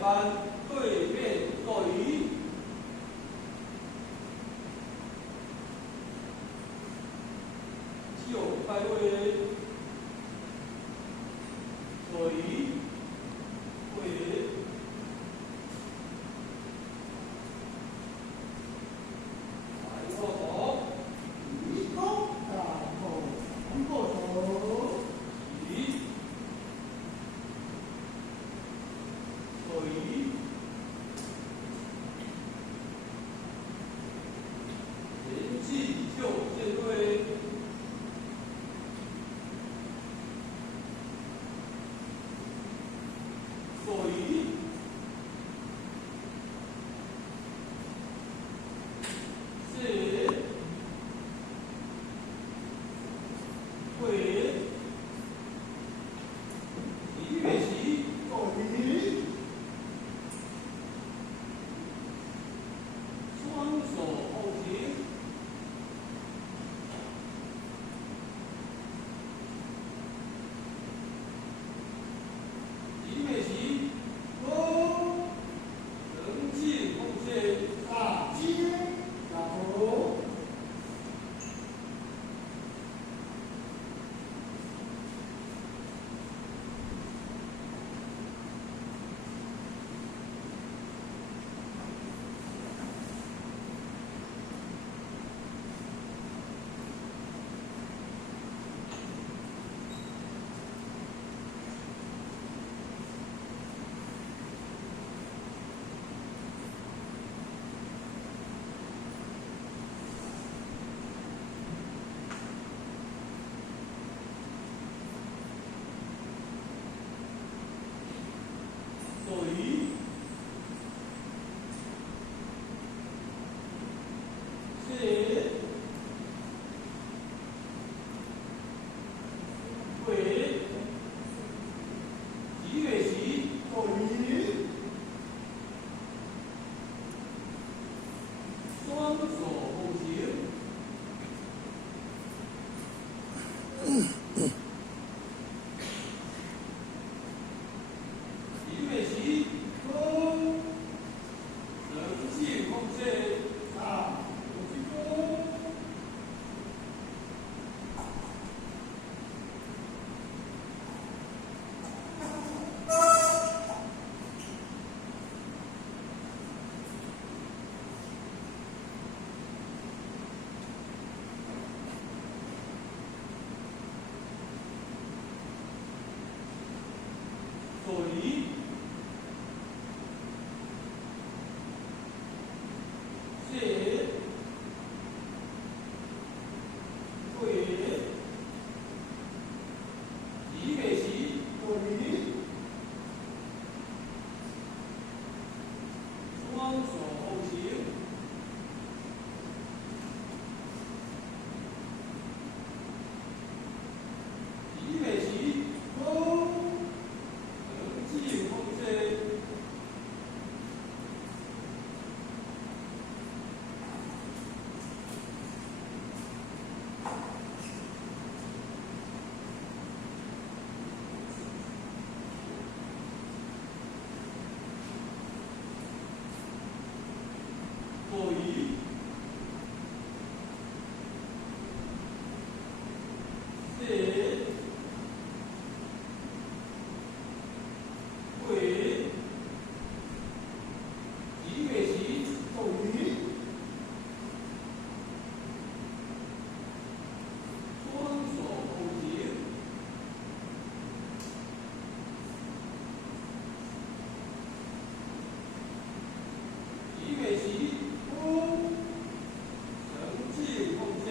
班对面座椅。就开位，座椅，位。来后手，移弓，然后往后手，起，座椅。 前进就线队，座椅，是，会，一跃起，座椅，双手后停。 一面旗，弓，人气奉献，大接，然后座椅，是，会，一跃起，座椅，双手后停。 一跃起，弓，人气奉献，大弓，座椅，是，会，一跃起，座椅，双手后停。 一跃起，弓，人气奉献，座椅，是，会，一跃起，座椅，双手后停。 一跃起，弓，人气奉献，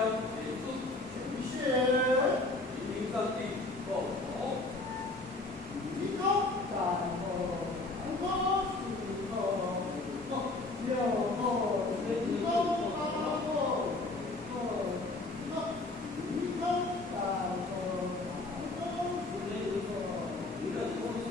将结束。是一定上帝报仇。一公在后，三公四后，六后七公八后九后，一公在后，三公四后，一公在后，三公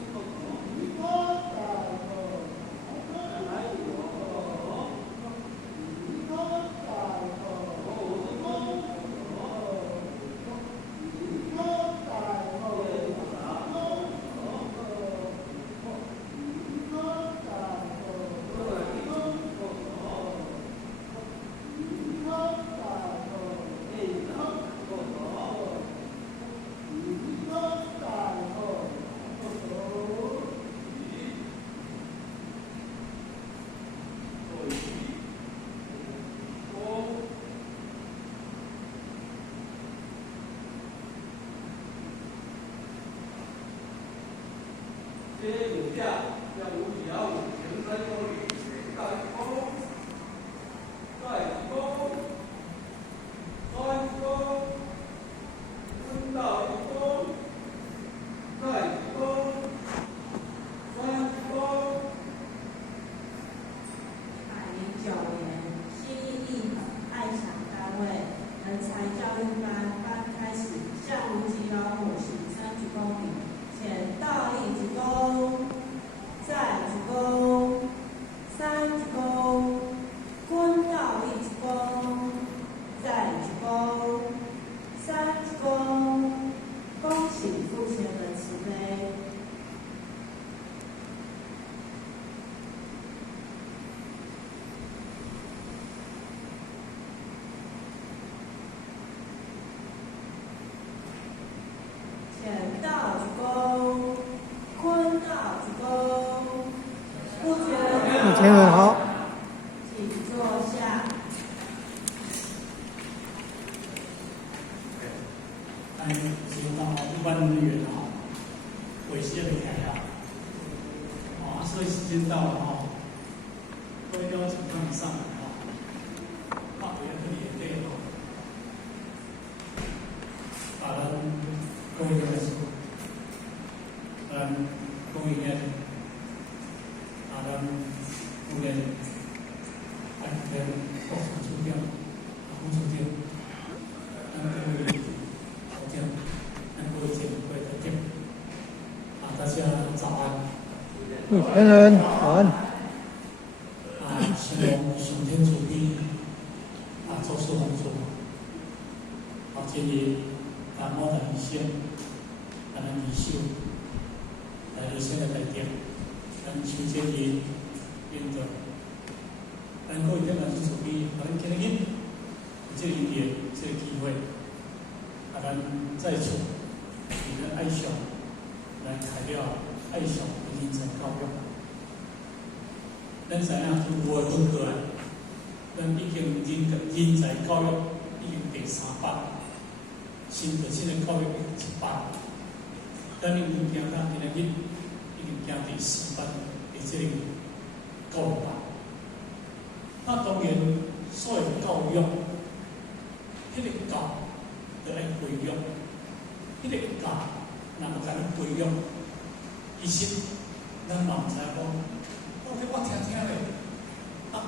接五下，向五角前三公里，大一公，再一公，三公，分到一公，再一公，三公。109年，新义爱想单位人才教育班刚开始，向无极老母行30公里，前倒立鞠躬，再鞠躬，3鞠躬，坤倒立鞠躬，再鞠躬，3鞠躬，恭喜父贤们慈悲。前倒鞠躬，坤倒鞠躬，不觉前很好。请坐下。是当一般人员尾些没开啊，所以时间到了各位邀请他们上来我也可以对把人各位的公务员，公务员，国防处长、副处长，各位好长，各位前辈的长，大家早安。恩人早安。希望上天主庇做事工作，建议我的理想，咱们理想，理想的来点，咱求建议应对，咱各位天主主庇，咱今日这一点这个机会，咱在座你的爱想来开了爱想的人才教育。咱知影中国本科咱已经人才教育已经第3班，新的教育已经1班，咱已经行到今日已经行第4班的这个教育班。那当然，所有教育，迄个教就爱培养，迄个教若无甲你培养，其实咱嘛毋知讲。我听咧，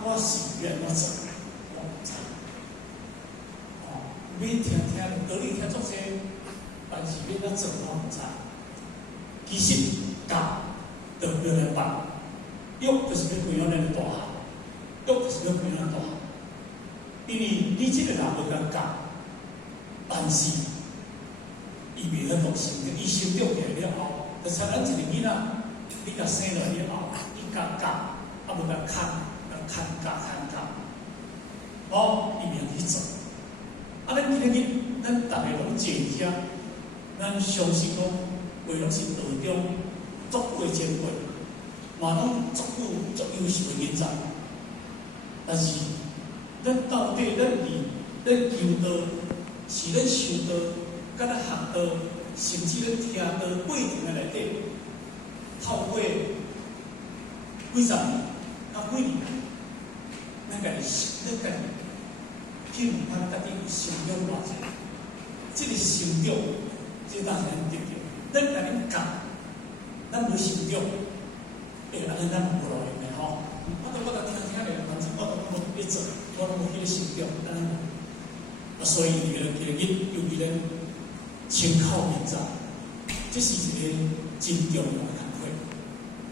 我是愿我做，我唔知。你听咧，道理听足济，但是要怎做我唔知。其实教就要来办，育就是要培养咱大汉，育就是要培养咱大汉。因为你这个人无甲教，但是伊袂晓读成绩，伊成长起来了后，就像咱一个囡仔，你甲生落了后。教，无甲看教，伊袂晓去做。咱今日咱大家拢坐遐，咱相信讲，为拢是道中足贵前辈，嘛拢足优秀的人才。但是，咱到底咱求道，是咱修道，甲咱学道，甚至咱听道过程的内底，透过几十年，到几年，咱家己去问咱家己有成长偌济，这个成长，这当然得着。咱甲恁讲，咱无成长，安尼咱无路用的吼。我甲听咧，反正我都无去做，我拢无去成长，安尼。所以今日由于咱请靠人才，这是一个真重要的工作。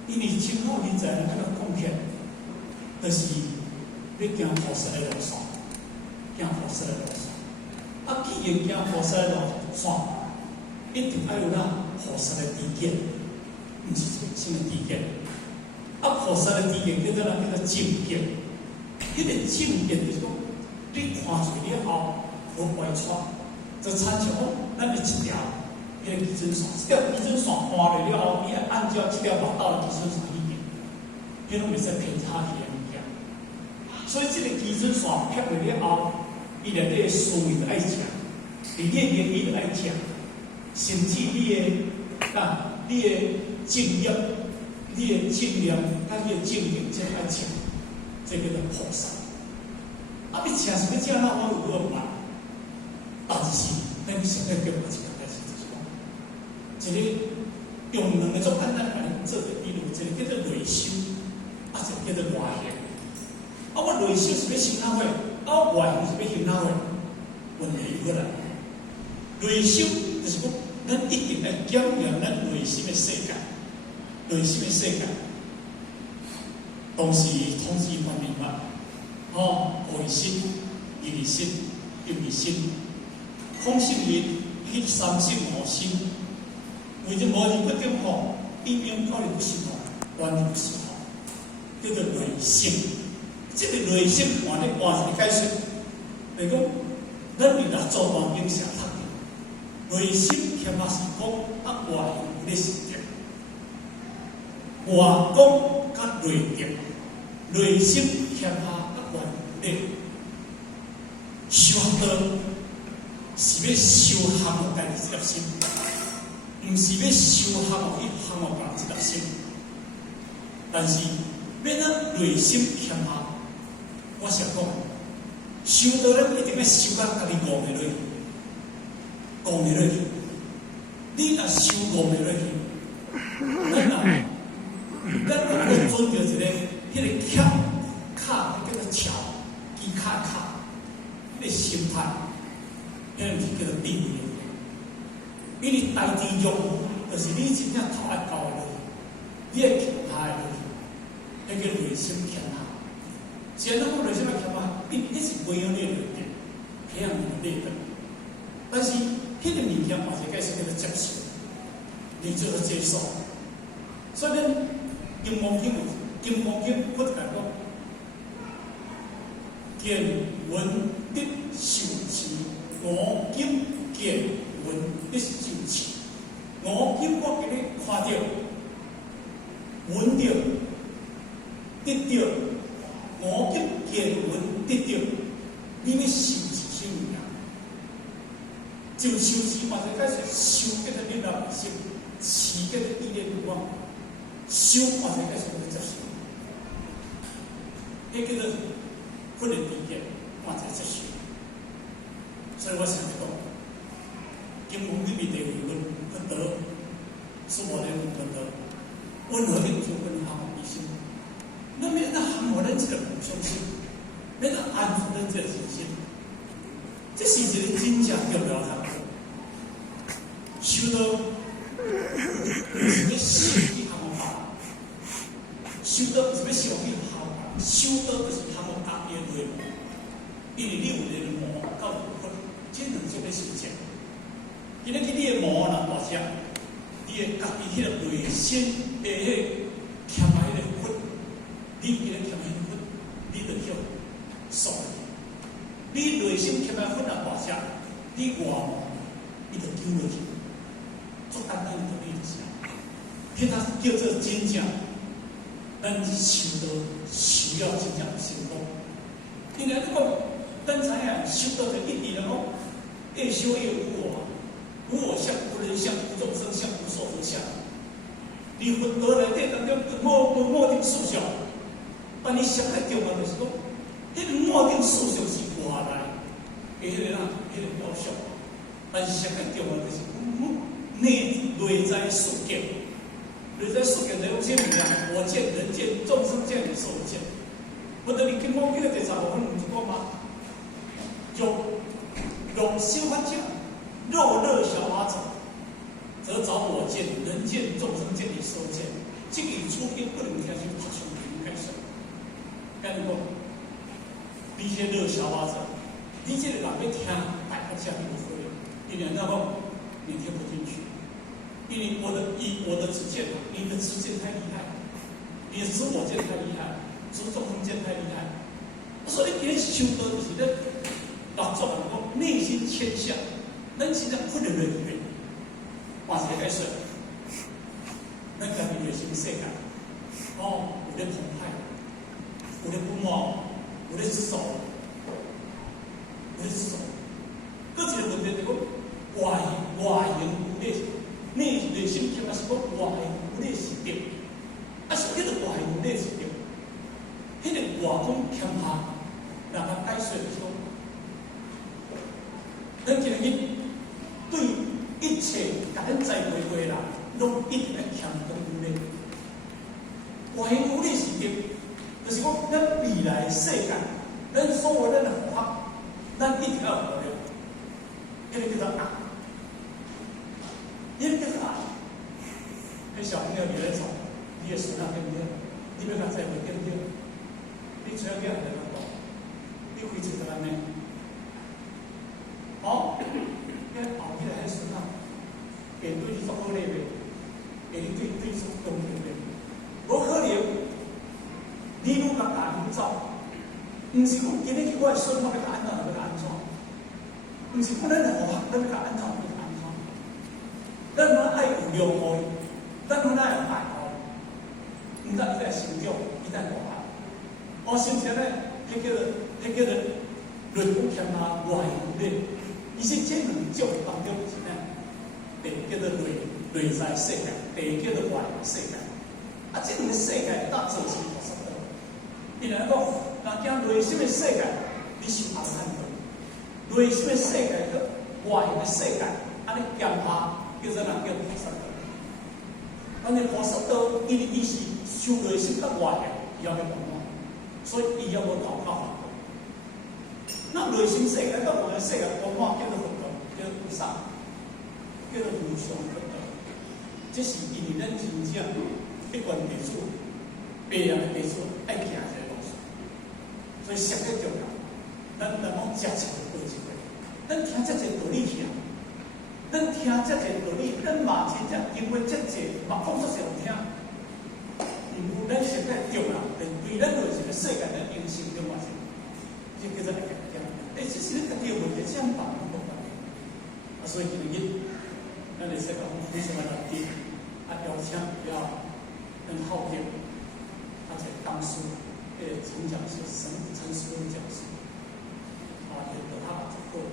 因为请靠人才，咱要贡献，就是要行菩萨的路线，行菩萨的路线。既然行菩萨的路线，一定要有咱菩萨的知见，毋是什么知见。菩萨的知见叫做正见，迄个正见就是讲，你看出了后。无歪错，就参照咱的一条迄个基准线，这条基准线看落了后，伊要按照这条绕道的基准线去行，迄拢袂使偏差去的物件。所以这个基准线撇落了后，伊内底的思维就爱正，你的言语就爱正，甚至你的正业、你的正念、甲你的正念，这爱正，这叫做菩萨。你正是要正那我有好办？但是，咱现在叫我一件代志，就是讲，一个用两个做简单来做个比喻，一个叫做内修，一个叫做外行。我内修是要修哪伙？外行是要修哪伙？问题过来，内修就是讲，咱一定要检验咱内心的世界，内心的世界，同时方面嘛，爱心、义心、用心。空性力，迄三性五心，为咗无二不中吼，一边教你不行吼，完全不行吼，叫做内性。这个内性换一个解释，嚟讲，咱伫若做环境下读，内心起码是讲外有咧实践，外讲甲内定，内心起码外有咧修道。是要修项目家己这粒心，毋是要修项目人这粒心。但是要咱内心谦下，我想讲，修道咱一定要修到家己悟袂落去，悟袂落去。你若修悟袂落去，咱要遵照一个迄个坎卡，叫做桥，基卡，迄个心态。迄是叫做地位，因为大地用就是你真正头爱高落去，你会强下落去，迄叫内心强下。既然讲内心要强下，你是培养你的能力，培养你的内德。但是迄个物件嘛是解释叫做接受，你就要接受。所以咱金刚经佛讲讲，见闻得受持。五经见闻一是受持，五经我给你看到、闻到、得到，五经见闻得到，你要受持什么呀？就受持嘛，就解释受叫做你内心，持叫做意念欲望，修嘛就解释叫做接受，迄叫做佛的理解，嘛就接受。所以我想讲，经文里面的理论很多，是我的很多，温和的就温和的心，那么那含我的这个互相性，那个安住的这个心，这是一个真正重要的。修道是要修去含我法，修道是要修去含我法，修道就是含我大业内容，因为你有那个魔告诉我。这两种的实践，今日你的魔若大只，你的家己迄个内心的迄个欠下迄个佛，你今日欠下迄个佛，你就叫爽。你内心欠下佛若大只，你外魔，伊就丢落去，做简单的道理就是，迄他叫做真正，咱修道需要真正的成功。因为你讲，咱知影修道就一定讲。越修越无我，无我相、无人相、无众生相、无寿者相。你佛道内底当中无定事相，但你上来重要就是讲，迄个无定事相是外来，咱现在重要就是内在事件，内在事件就有这物件，我见人见，众生见，所见。不得你根本叫第15分钟讲吗？肉修发讲，肉热消化者，则找我见，人见，众生见，所见。这个出现不能听是发生应该是。跟你讲，你些热消化者，你这个人要听，大家讲你不会，因为那个你听不进去。因为我的知见，你的知见太厉害，你的知我见太厉害，知众生见太厉害。所以你修道就是咧，老做人讲内心谦下，咱真正不能人缘，话是该说，咱家己内心世界，有咧澎湃，有咧不满，有咧执着，有咧执着。搁一个问题就讲外形有咧。内心听啊是讲外形有咧是对，是迄个外形有咧是对，迄个外讲谦下，让他解释说，咱今日对一切甲咱栽培过的人，拢一定要谦恭有咧。外形有咧是对，就是讲咱未来世界，咱所有咱的法，咱一定要有了，迄个叫做爱。因为就是爱，那小朋友你来找，你也是那对不对？你要他在会对不对？你只要这样在那讲，你会知道安尼。好，因为后起来还是那，面对你做好嘞呗，面对是公平的，无可能。你如果大领走，唔是讲今日我的孙我要安怎就要安怎，唔是讲咱的学校咱要安怎。咱若爱有量互伊，咱若爱有爱互伊，毋但伊在成长，伊在大汉。甚至咧，迄叫做论功谦下外有咧，伊是这两种当中是呢，第一叫做内在世界，第二叫做外世界。这两个世界搭做是合适的。因为讲，人讲内心的世界，你是阿汉的；内心的世界跟外的世界，安尼兼下。叫做人叫菩萨道，但是菩萨道，因为伊是修内心甲外的，伊要要讲嘛，所以伊要无头靠法道。那内心世界甲外的世界讲嘛，叫做佛道，叫做菩萨，叫做无上佛道。这是因为咱真正一贯地处，别人的地处爱行这个路线，所以上个重要。咱讲食一个过一个，咱听这个道理听。咱听这个道理，咱嘛真正因为这个嘛讲出来听，因为咱现在重要，对咱内心的世界的影响中嘛是，就叫做来听。这是咱家己问题，相当不同的。所以今日咱来说讲非常的难听，邀请了很好的，且当时陈讲师陈思文讲师，也得他足够，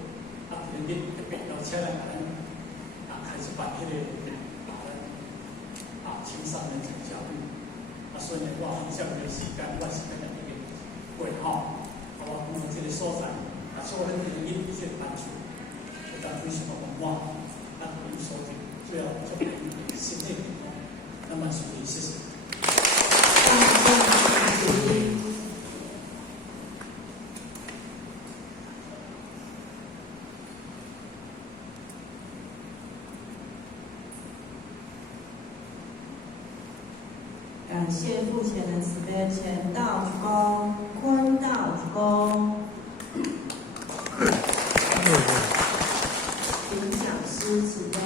今日特别邀请来咱。开始办迄个青少年才教育，所以呢，我很少有时间，我是在那边过好，我讲这个所在，所以咱今日这个班处，就当非常的文化，可以说最后做新内容，那么属于谢谢。感谢父前的慈悲，前道鞠躬，坤道鞠躬，请讲师慈悲。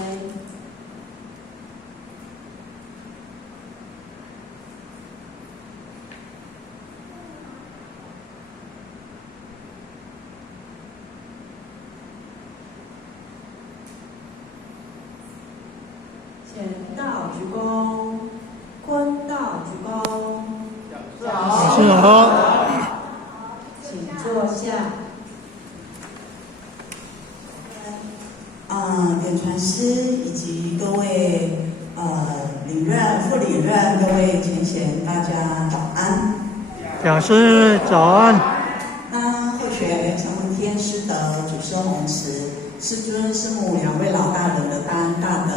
前道鞠躬。坤道鞠躬，是好，请坐下。点传师以及各位领任、副领任、各位前贤，大家早安。讲师早安。那慧学常闻天师的祖师弘慈，师尊师母两位老大人的大恩大德，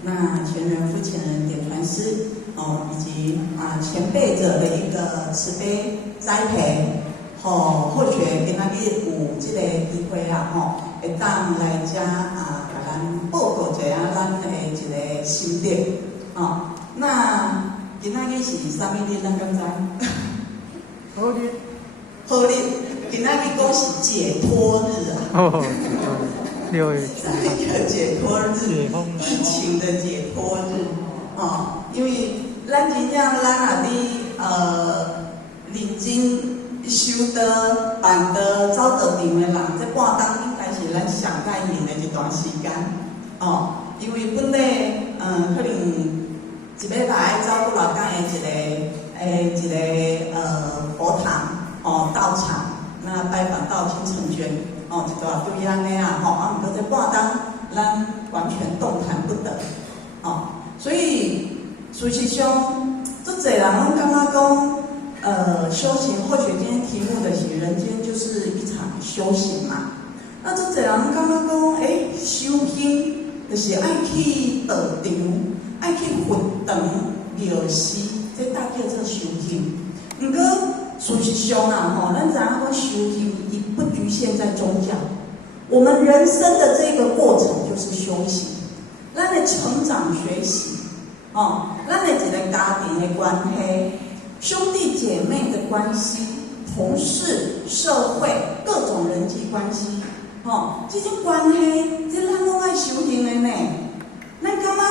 那前人夫前人点传师以及前辈者的一个慈悲栽培，或许今仔日有这个机会会当来遮甲咱报告一下咱的一个心得那今仔日是啥物日？咱敢知？好日，好日，今仔日讲是解脱日哦，6月是一个解脱日，疫情的解脱日因为咱真正咱认真修得、办得、走得定的人，这半当应该是咱上介用的一段时间因为本来可能一礼拜走过偌间的一个佛堂道场，那拜访到青城娟一大堆安尼毋过这半当咱完全动弹不得所以事实上，足侪人拢感觉讲修行，或许今天题目的是人间就是一场修行嘛。那足侪人感觉讲，修行就是爱去道场，爱去佛堂庙寺，这大叫做修行。不过事实上咱知影讲修行已不局限在宗教，我们人生的这个过程就是修行，咱的成长学习咱的一个家庭的关系。兄弟姐妹的关系，同事、社会各种人际关系，这些关系，这咱拢爱修行的呢。那干嘛？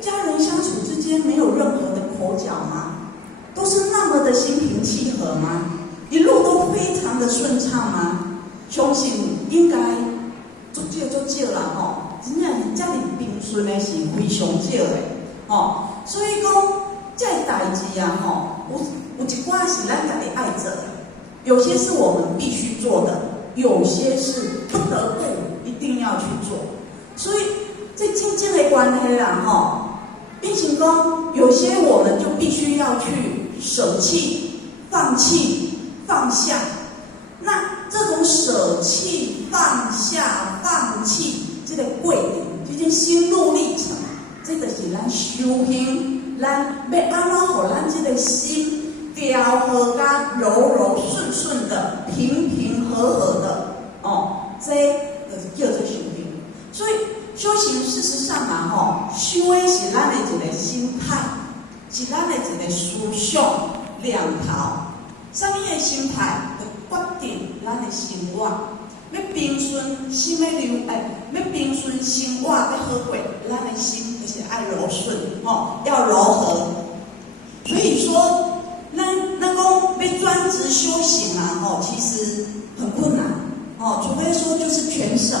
家人相处之间没有任何的口角吗？都是那么的心平气和吗？一路都非常的顺畅吗？相信应该足少啦真正是这么平顺的是非常少的所以讲。这代志有一寡是咱家己爱做的，有些是我们必须做的，有些是不得不一定要去做。所以这真正的关系啦变成讲，有些我们就必须要去舍弃、放弃、放下。那这种舍弃、放下、放弃这个过程，这种心路历程，这个是咱修行。咱要安怎互咱这个心调和甲柔柔顺顺的、平平和和的这就是叫做修行。所以修行事实上修的是咱的一个心态，是咱的一个思想念头。什么的心态就决定咱的生活。要平顺心要要平顺生活要好过，咱的心就是爱柔顺要柔和。所以说，咱讲要专职修行其实很困难除非说就是全舍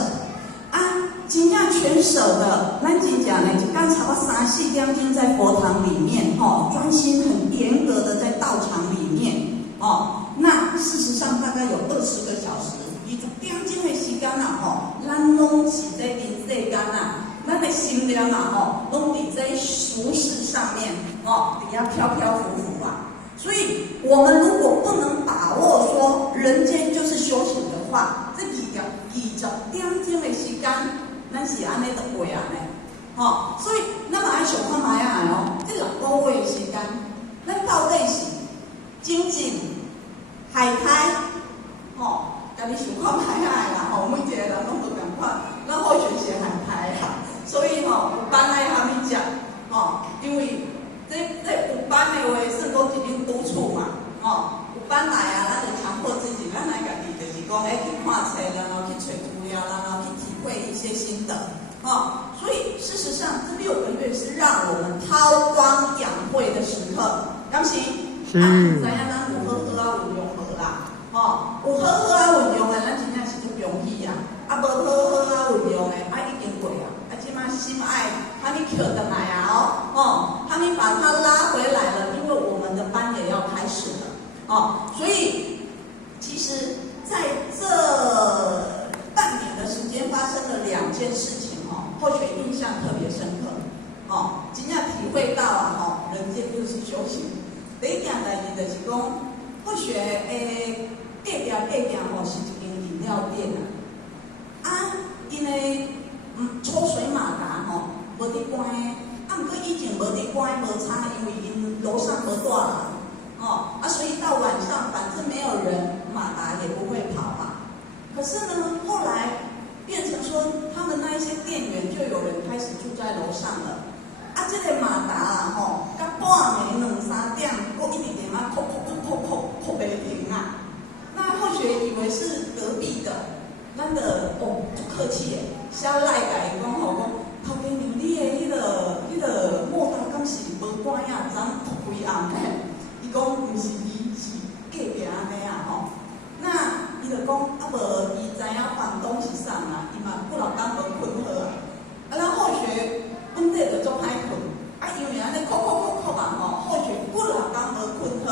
真正全舍的，咱真正呢就刚差不多3、4点钟在佛堂里面专心很严格的在道场里面那事实上大概有20个小时。20点钟的时间咱拢是在人世间咱的心念拢伫在俗世上面底下飘飘浮浮所以我们如果不能把握说人间就是修行的话，这20点钟的时间，咱是安尼就过啊呢所以咱嘛爱想看卖这6个月的时间，咱到底是精进、海苔家己想看歹啦每一个人拢都同款，咱好学习海苔所以有班爱虾米食因为这有班的话，算讲一种督促嘛有班来咱就强迫自己，咱来家己就是讲去看册，然后去找资料，然后去体会一些心得所以事实上这6个月是让我们韬光养晦的时刻，敢是？知影咱有好运用好啦有好运用的，咱真正是足容易无好运用的，已经过即马心爱还没捡回来还没把它拉回来了，因为我们的班也要开始了所以其实在这半年的时间发生了2件事情或许印象特别深刻真正体会到人间就是修行。第一件代志就是讲，或许隔壁是一间饮料店因的关无差，因为因楼上无大人，所以到晚上反正没有人，马达也不会跑嘛。可是呢，后来变成说，他们那一些店员就有人开始住在楼上了。这个马达啊，到半暝2、3点，我一直在那哭袂停啊。那后学以为是隔壁的，咱就就客气诶，小赖甲伊讲讲，头家娘，你的迄个莫道敢是无关呀？昨哭规暗诶。伊讲毋是伊，是隔壁安尼啊那伊就讲无伊知影房东是啥啊，伊嘛几落工无困好啊。咱后学本地就做歹困，因为安尼哭啊后学几落工无困好，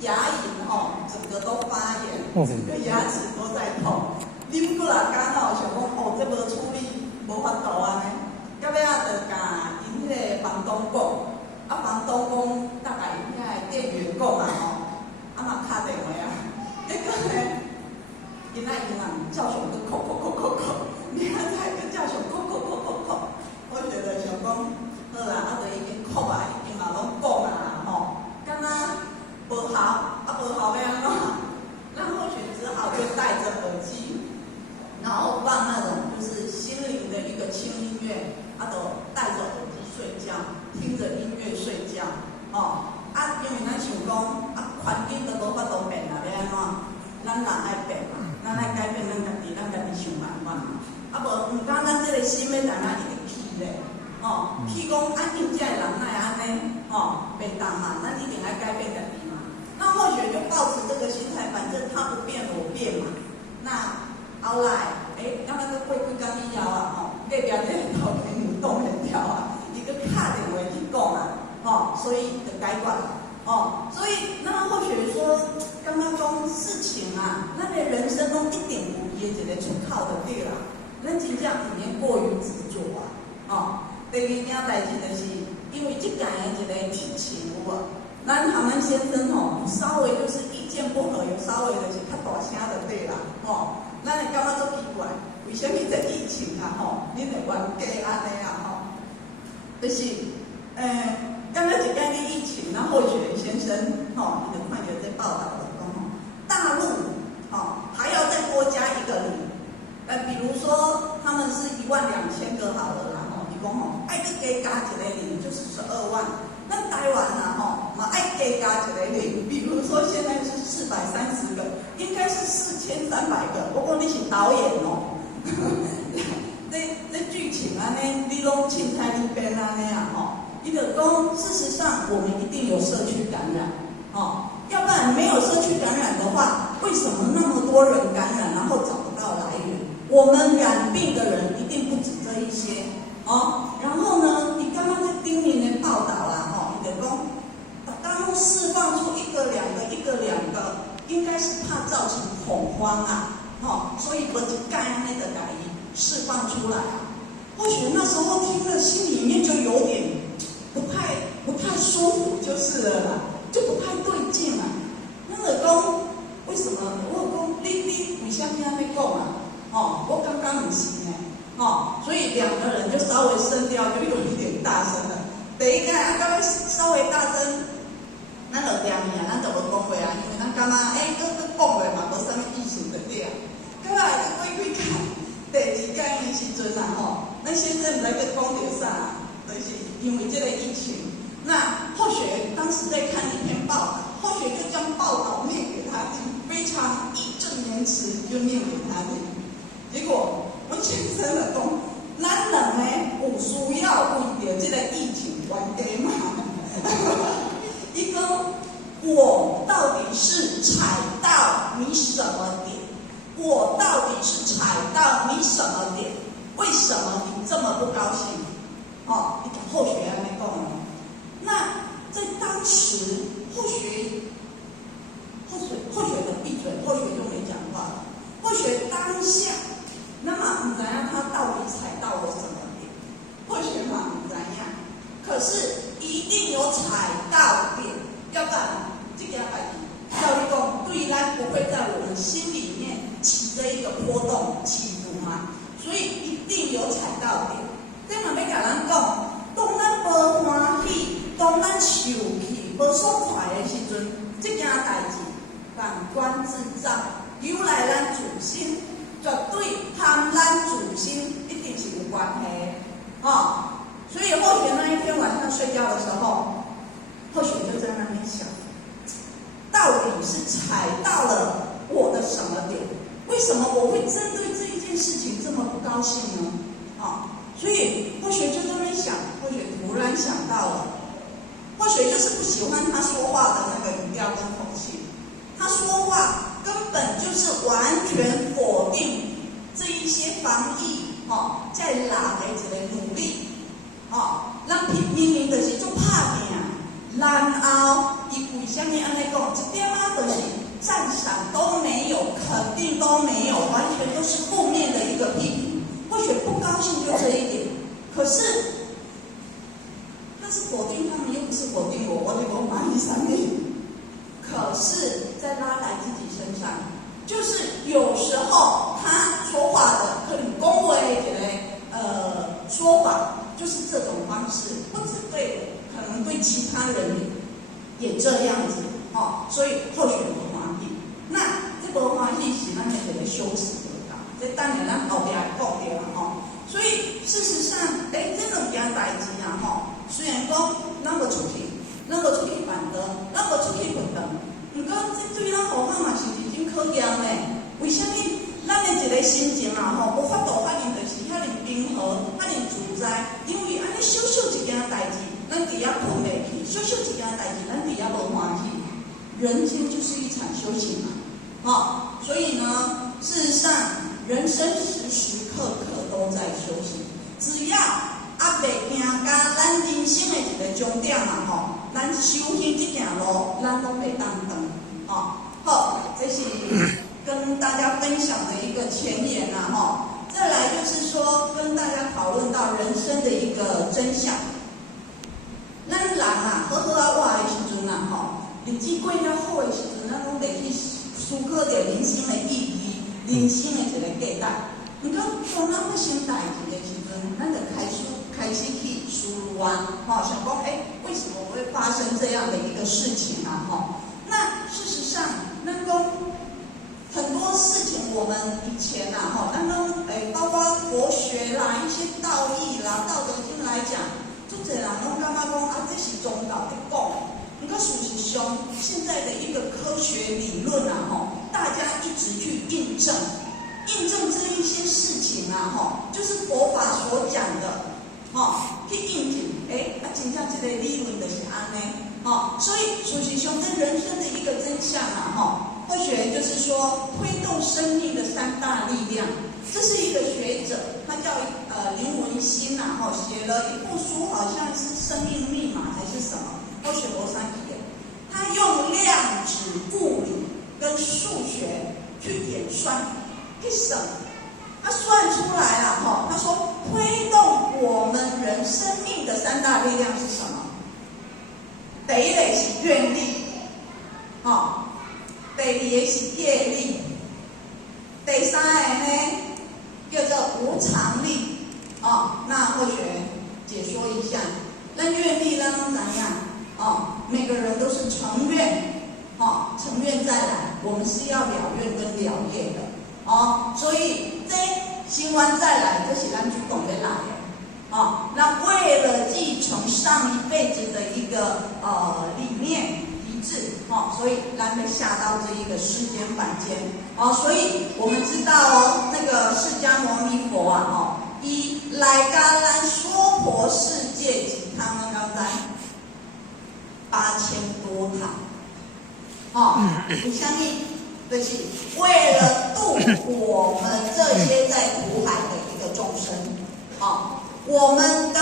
牙龈整个都发炎，整个牙齿都在痛。啉几落工想讲这无处理，无法度安尼。到尾就甲因迄个房东讲，房东讲大概因遐店员讲嘛嘛敲电话啊，结果呢，因人照常都哭，明仔载佮照常哭。我觉得想讲，好啦，就已经哭啊，已经嘛拢讲啊敢若无效，无效要安怎？那或许只好就戴着耳机，然后放那种就是心灵的一个轻音乐，就戴着耳机睡觉，听着音乐睡觉因为咱想讲环境都无法度变啦，要安怎？咱人爱变嘛，咱爱改变咱家己想办法嘛。无敢咱这个心要在哪一直起咧？起讲因这人奈安尼袂当嘛，咱一定要改变家己嘛。那或许就抱持这个心态，反正他不变我变嘛。那后来，敢若过几工以后隔壁这个头家娘动很跳伊就敲电话去讲所以就解决了。所以那或许说，刚刚讲事情咱的人生中一定有伊的一个出口就对啦。咱真正不免过于执着第二件代志就是，因为这届的一个疫情有无？咱和咱先生稍微就是意见不合，有稍微就是较大声就对啦咱会感觉足奇怪，为什么这疫情恁会冤家安尼就是刚刚一间的疫情，然后学先生你就看有在报道的大陆还要再多加一个零。比如说他们是12000个好了啦伊讲再加一个零就是12万。那台湾嘛再加一个零，比如说现在是430个，应该是4300个。不过你是导演这剧情安尼，你拢凊彩你编安尼伊就讲，事实上我们一定有社区感染要不然没有社区感染的话，为什么那么多人感染，然后找不到来源？我们染病的人一定不止这一些然后呢，你刚刚在丁宁的报道啦伊就讲，大陆释放出一个两个，应该是怕造成恐慌所以我就干那个改释放出来或许那时候听了心里面就有点不太舒服，就是了啦，就不太对劲啊。那个讲为什么？我讲你为什么安尼讲我刚刚不是呢所以两个人就稍微声调就有一点大声了。第一个刚刚稍微大声，咱就念伊咱就无讲话因为咱感觉讲话嘛无啥物意思就对过来过几工，第二天的时阵咱先生唔知佮讲到啥，就是因为这个疫情。那后学当时在看一篇报道，后学就将报道念给他听，非常义正言辞就念给他听。结果我先生就讲，咱人有需要为着这个疫情冤家嘛？伊讲我到底是踩到你什么点？我到底是踩到你什么点？为什么你这么不高兴？你讲后学安尼讲那在当时，后学的闭嘴，后学就没讲话了。后学当下，那么不知道他到底踩到了什么点？后学嘛不知道，可是一定有踩到点，要不然这个代志，教育讲对咱不会在我们心里面起着一个波动起伏嘛，所以一定有踩到点。这嘛要甲咱讲，当咱无欢喜。来咱自身，绝对和咱自身一定是有关系的，所以或许那一天晚上睡觉的时候，或许就在那边想，到底是踩到了我的什么点？为什么我会针对这一件事情这么不高兴呢？所以或许就在那边想，或许突然想到了，或许就是不喜欢他说话的那个语调跟口气，他说话根本就是完全否定这一些防疫在人的一个努力，咱明明就是做拍拼，然后伊为什么安尼讲？一点就是赞赏都没有，肯定都没有，完全都是负面的一个批评。或许不高兴就这一点，可是那是否定他们，又不是否定我，我就满意上面。可是再拉来自己身上，就是有时候他说话的可能恭维说法，就是这种方式，不只对我，可能对其他人也这样子，所以或许不欢喜。那这不欢喜是咱的一个羞耻。这当然咱后边讲到啦，所以事实上，这两件代志啊，虽然讲咱无出去，咱无出去办桌，咱无出去运动，不过这对咱好汉嘛是一种考验呢。为什么咱的一个心情啊，无法度发现就是遐尼平和，遐尼自在？因为安尼小小一件代志，咱伫遐困袂去；小小一件代志，咱伫遐无欢喜。人间就是一场修行嘛，所以呢，事实上。人生时时刻刻都在修行，只要袂行到咱人生的一个终点嘛，咱修行这条路，咱拢袂当断，好，这是跟大家分享的一个前言再来就是说，跟大家讨论到人生的一个真相。咱人好好活的时阵日子过了好的时阵，咱拢袂去思考着人生的意义。人生的一个价值，不过当咱发生代志的时阵，咱就开始去思虑想讲，为什么会发生这样的一个事情那事实上，咱讲很多事情，我们以前咱讲包括佛学啦、一些道义啦、道德经来讲，做侪人拢感觉讲这是宗教在讲。不过事实上，现在的一个科学理论大家一直去印证这一些事情就是佛法所讲的，去印证，真正这个理论就是安尼，所以事实上，这人生的一个真相或许就是说，推动生命的三大力量。这是一个学者，他叫林文馨写了一部书，好像是《生命密码》还是什么。或许无啥记的，他用量子物理跟数学去演算，去算，他算出来了他说推动我们人生命的三大力量是什么？第一个是愿力，第二个是业力，第三个呢叫做无常力，那或许解说一下，那愿力咱怎样？每个人都是成愿，成愿再来，我们是要了愿跟了业的，所以这行完再来，这是咱主动的来的，那为了继承上一辈子的一个理念一致，所以咱会下到这一个世间凡间，所以我们知道那个释迦牟尼佛伊来甲咱娑婆世界几趟刚才。8000多趟，为什么？就是为了度我们这些在苦海的一个众生，我们的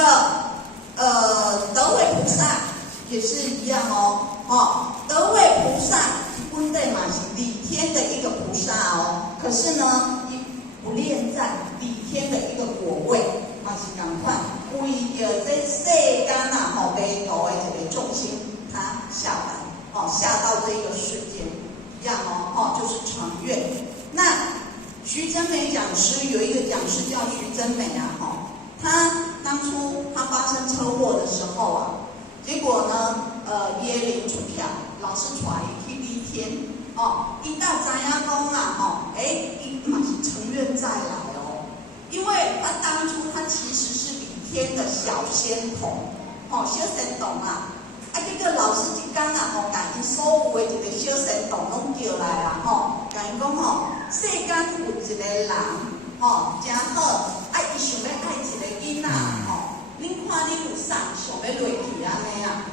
德慧菩萨也是一样德慧菩萨本来嘛是理天的一个菩萨可是呢，不恋在理天的一个果位，嘛是同款，为着这世间迷途的一个众生。他下来，下到这个世界一样就是成愿。那徐真美讲师有一个讲师叫徐真美他当初他发生车祸的时候结果呢，耶灵出票，老师带伊去理天，伊才知影讲小仙童，小仙童啊。结果老师一讲啊，甲因所有的一个小仙童拢叫来啦，甲因讲世间有一个人，真好，伊想要爱一个囡仔，恁看恁有啥想要落去安尼啊？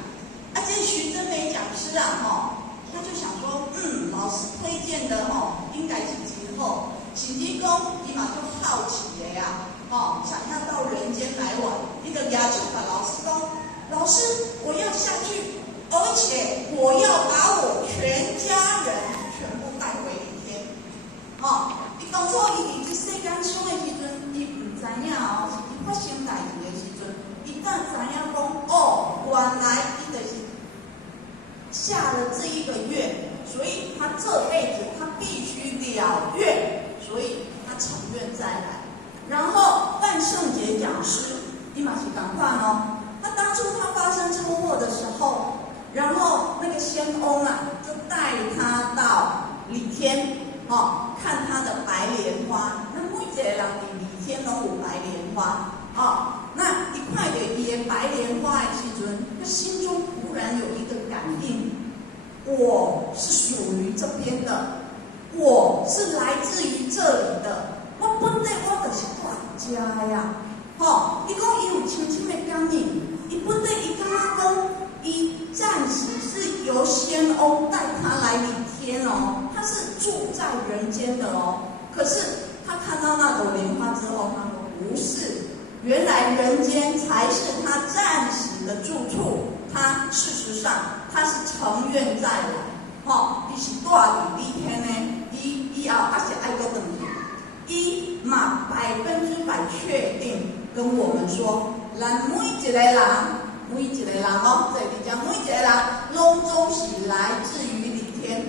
这徐真梅讲师啊，他就想说，老师推荐的应该是真好，甚至讲伊嘛就好奇的呀，想要到人间来玩，伊就邀请把老师讲。老师，我要下去，而且我要把我全家人全部带回阴天。伊当初伊伫世间上的时阵，伊唔知影是伊发生代志的时阵，伊才知影讲，原来伊就是下了这一个愿，所以他这辈子他必须了愿，所以他成愿再来。然后万圣节讲师，伊嘛是同款他当初他发生车祸的时候，然后那个仙翁啊，就带他到里天，看他的白莲花。那每一个人伫里天拢有白莲花，那一看到伊的白莲花的时阵，他心中突然有一个感应，我是属于这边的，我是来自于这里的，我本来我就是大家呀。伊讲伊有深深的感应，伊本来伊感觉讲，伊暂时是由仙翁带他来里天他是住在人间的可是他看到那朵莲花之后，他说不是，原来人间才是他暂时的住处，他事实上他是成愿再来，伊是住伫里天呢，以后还是爱搁回去，伊嘛100%确定。跟我们说，咱每一个人，这里讲每一个人，拢总是来自于里天，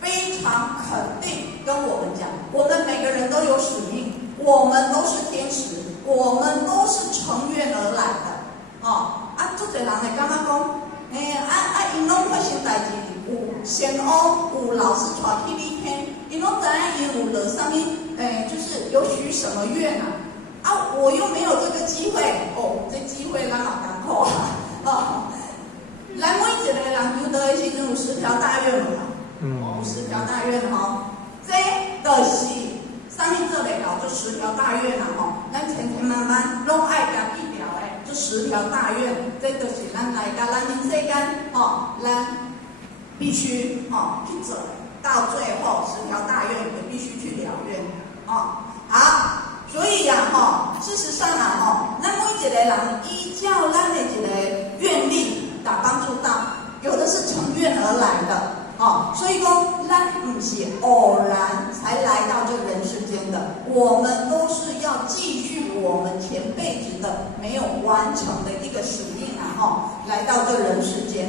非常肯定跟我们讲，我们每个人都有使命，我们都是天使，我们都是成愿而来的，做侪人会感觉讲，因拢发生代志，有仙翁，有老师带去里天，因拢知影因有了啥物，就是有许什么愿我又没有这个机会，这机会咱嘛艰苦咱每一个人求得的时阵有10条大愿嘛，有10条大愿这就是啥物做袂到，就10条大愿咱千千万万拢爱夹记条的，这10条大愿，这就是咱来到咱人世间咱必须去做，到最后10条大愿也必须去了愿好。所以事实上咱每一个人依照咱的一个愿力来帮助到，有的是成愿而来的所以讲咱不是偶然才来到这个人世间的，我们都是要继续我们前辈子的没有完成的一个使命来到这个人世间。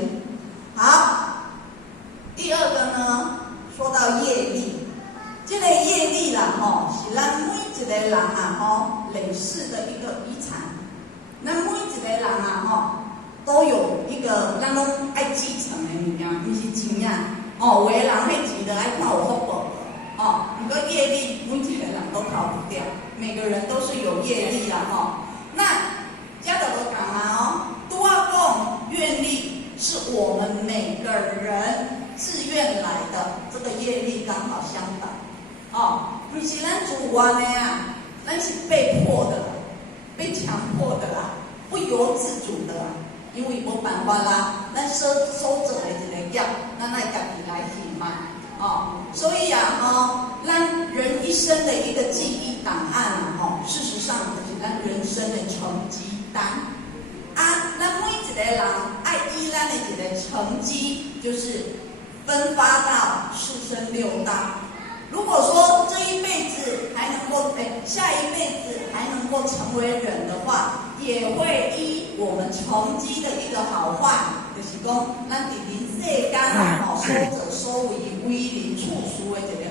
好，第二个呢，说到业力。这个业力啦，是咱每一个人累世的一个遗产。咱每一个人都有一个咱拢爱继承的物件，不是钱有的人迄钱就爱看有福报不过业力每一个人都逃不掉，每个人都是有业力啦那这就无讲拄仔讲愿力是我们每个人自愿来的，这个业力刚好相反。不是咱主观的咱是被迫的，被强迫的不由自主的因为没办法啦，咱收走的一个业，咱爱家己来去嘛所以咱人一生的一个记忆档案事实上就是咱人生的成绩单咱每一个人爱依咱的一个成绩，就是分发到世生6道。如果说这一辈子还能够下一辈子还能够成为人的话，也会依我们成绩的一个好坏，就是讲咱伫人世间所作所为为人处事的一个